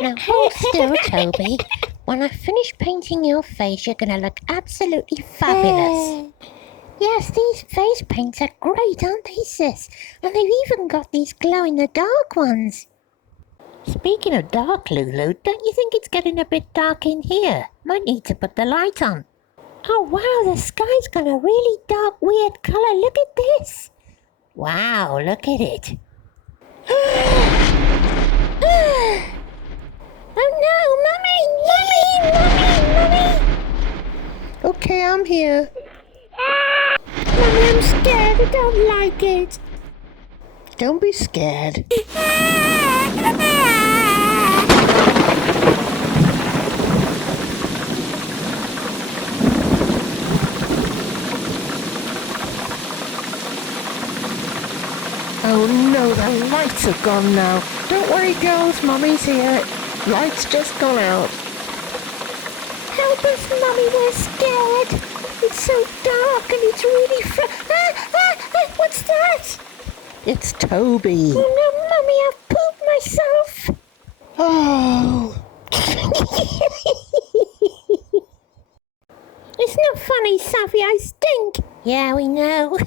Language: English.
Now hold still, Toby. When I finish painting your face, you're gonna look absolutely fabulous. Yes, these face paints are great, aren't they, sis? And they've even got these glow-in-the-dark ones. Speaking of dark, Lulu, don't you think it's getting a bit dark in here? Might need to put the light on. Oh wow, the sky's got a really dark, weird colour. Look at this. Wow, look at it. Oh no, Mummy! Okay, I'm here. Mummy, I'm scared. I don't like it. Don't be scared. Oh no, the lights are gone now. Don't worry, girls, Mummy's here. Lights just gone out. Help us, Mummy, we're scared. It's so dark and it's really what's that? It's Toby. Oh no, Mummy, I've pooped myself. Oh. It's not funny, Safi, I stink. Yeah, we know.